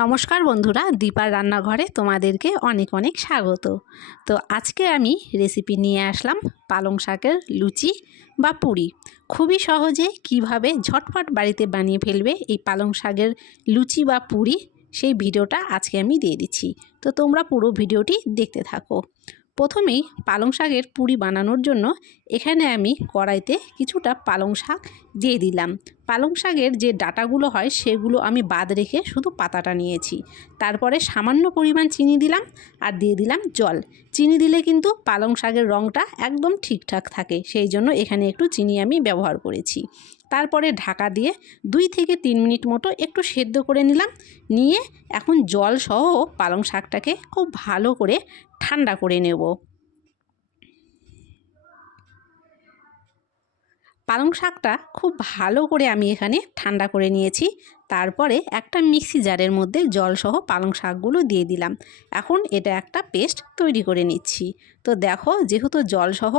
নমস্কার বন্ধুরা, দীপার রান্নাঘরে তোমাদেরকে অনেক অনেক স্বাগত। তো আজকে আমি রেসিপি নিয়ে আসলাম পালং শাকের লুচি বা পুরি। খুবই সহজে কীভাবে ঝটপট বাড়িতে বানিয়ে ফেলবে এই পালং শাকের লুচি বা পুরি, সেই ভিডিওটা আজকে আমি দিয়ে দিচ্ছি। তো তোমরা পুরো ভিডিওটি দেখতে থাকো। প্রথমেই পালং শাকের পুরি বানানোর জন্য এখানে আমি কড়াইতে কিছুটা পালং শাক দিয়ে দিলাম। পালং শাকের যে ডাটাগুলো হয় সেগুলো আমি বাদ রেখে শুধু পাতাটা নিয়েছি। তারপরে সামান্য পরিমাণ চিনি দিলাম আর দিয়ে দিলাম জল। চিনি দিলে কিন্তু পালং শাকের রঙটা একদম ঠিকঠাক থাকে, সেই জন্য এখানে একটু চিনি আমি ব্যবহার করেছি। তারপরে ঢাকা দিয়ে দুই থেকে তিন মিনিট মতো একটু সেদ্ধ করে নিলাম। নিয়ে এখন জল সহ পালং শাকটাকে খুব ভালো করে ঠান্ডা করে নেব। পালং শাকটা খুব ভালো করে আমি এখানে ঠান্ডা করে নিয়েছি। তারপরে একটা মিক্সি জারের মধ্যে জলসহ পালং শাকগুলো দিয়ে দিলাম। এখন এটা একটা পেস্ট তৈরি করে নিচ্ছি। তো দেখো, যেহেতু জলসহ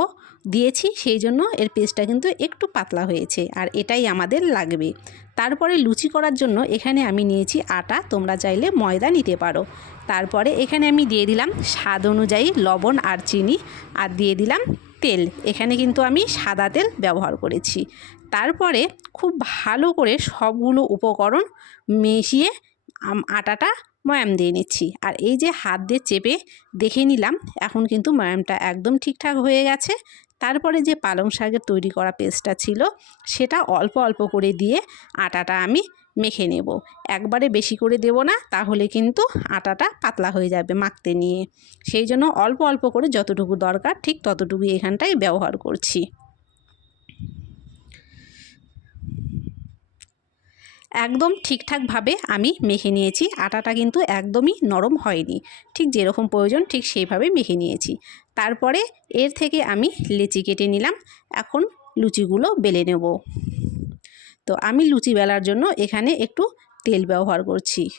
দিয়েছি, সেই জন্য এর পেস্টটা কিন্তু একটু পাতলা হয়েছে আর এটাই আমাদের লাগবে। তারপরে লুচি করার জন্য এখানে আমি নিয়েছি আটা, তোমরা চাইলে ময়দা নিতে পারো। তারপরে এখানে আমি দিয়ে দিলাম স্বাদ অনুযায়ী লবণ আর চিনি আর দিয়ে দিলাম তেল এখানে কিন্তু আমি সাদা তেল ব্যবহার করেছি। তারপরে খুব ভালো করে সবগুলো উপকরণ মিশিয়ে আটাটা ময়াম দিয়ে নিচ্ছি। আর এই যে হাত দিয়ে চেপে দেখে নিলাম, এখন কিন্তু ময়ামটা একদম ঠিকঠাক হয়ে গেছে। তারপরে যে পালং শাকের তৈরি করা পেস্টটা ছিল, সেটা অল্প অল্প করে দিয়ে আটাটা আমি মেখে নেব। একবারে বেশি করে দেব না, তাহলে কিন্তু আটাটা পাতলা হয়ে যাবে মাখতে নিয়ে। সেই জন্য অল্প অল্প করে যতটুকু দরকার, ঠিক ততটুকু এখানটায় ব্যবহার করছি। একদম ঠিকঠাকভাবে আমি মেখে নিয়েছি। আটাটা কিন্তু একদমই নরম হয়নি। ঠিক যেরকম প্রয়োজন ঠিক সেইভাবে মেখে নিয়েছি। তারপরে এর থেকে আমি লেচি কেটে নিলাম। এখন লুচিগুলো বেলে নেব। তো আমি লুচি বেলার জন্য এখানে একটু তেল ব্যবহার করছি।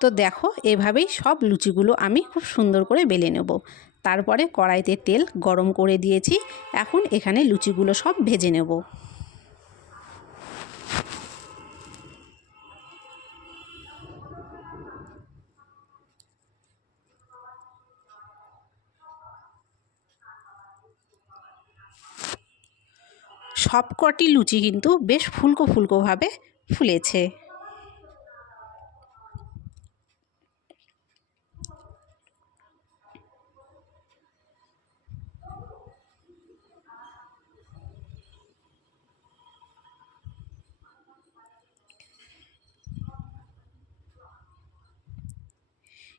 তো দেখো, এভাবেই সব লুচিগুলো আমি খুব সুন্দর করে বেলে নেব। তারপরে কড়াইতে তেল গরম করে দিয়েছি, এখন এখানে লুচিগুলো সব ভেজে নেব। সবকটি লুচি কিন্তু বেশ ফুলকো ফুলকোভাবে ফুলেছে।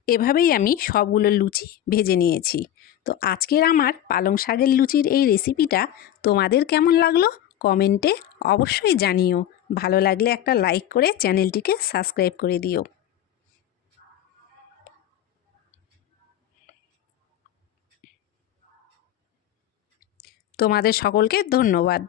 এভাবেই আমি সবগুলো লুচি ভেজে নিয়েছি। তো আজকের আমার পালং শাকের লুচির এই রেসিপিটা তোমাদের কেমন লাগল কমেন্টে অবশ্যই জানিও। ভালো লাগলে একটা লাইক করে চ্যানেলটিকে সাবস্ক্রাইব করে দিও। তোমাদের সকলকে ধন্যবাদ।